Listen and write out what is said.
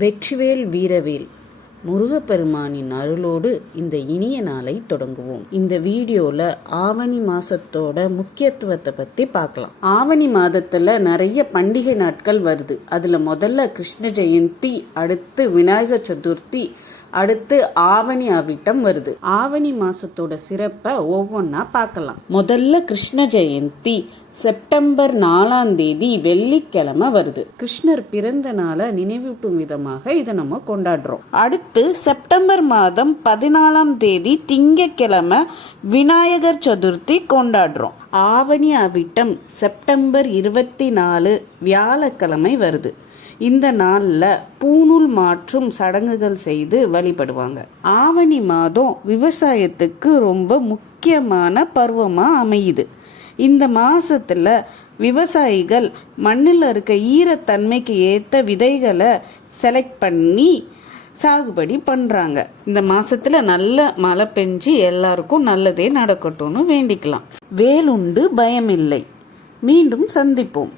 வெற்றிவேல் வீரவேல் முருகப்பெருமானின் அருளோடு இந்த இனிய நாளை தொடங்குவோம். இந்த வீடியோல ஆவணி மாசத்தோட முக்கியத்துவத்தை பத்தி பார்க்கலாம். ஆவணி மாதத்துல நிறைய பண்டிகை நாட்கள் வருது. அதுல முதல்ல கிருஷ்ண ஜெயந்தி, அடுத்து விநாயகர் சதுர்த்தி, அடுத்து ஆவணி அவிட்டம் வருது. ஆவணி மாசத்தோட சிறப்பை ஒவ்வொன்னா பார்க்கலாம். முதல்ல கிருஷ்ண ஜெயந்தி செப்டம்பர் 4 வெள்ளிக்கிழமை வருது. கிருஷ்ணர் பிறந்த நாளை நினைவூட்டும் விதமாக இதை நம்ம கொண்டாடுறோம். அடுத்து செப்டம்பர் மாதம் 14 திங்கட்கிழமை விநாயகர் சதுர்த்தி கொண்டாடுறோம். ஆவணி அவிட்டம் செப்டம்பர் 24 வியாழக்கிழமை வருது. இந்த நாள்ல பூணூல் மாற்றும் சடங்குகள் செய்து வழிபடுவாங்க. ஆவணி மாதம் விவசாயத்துக்கு ரொம்ப முக்கியமான பருவமா அமையுது. இந்த மாசத்துல விவசாயிகள் மண்ணில் இருக்க ஈரத்தன்மைக்கு ஏத்த விதைகளை செலக்ட் பண்ணி சாகுபடி பண்றாங்க. இந்த மாசத்துல நல்ல மழை பெஞ்சு எல்லாருக்கும் நல்லதே நடக்கட்டும்னு வேண்டிக்கலாம். வேலுண்டு பயமில்லை. மீண்டும் சந்திப்போம்.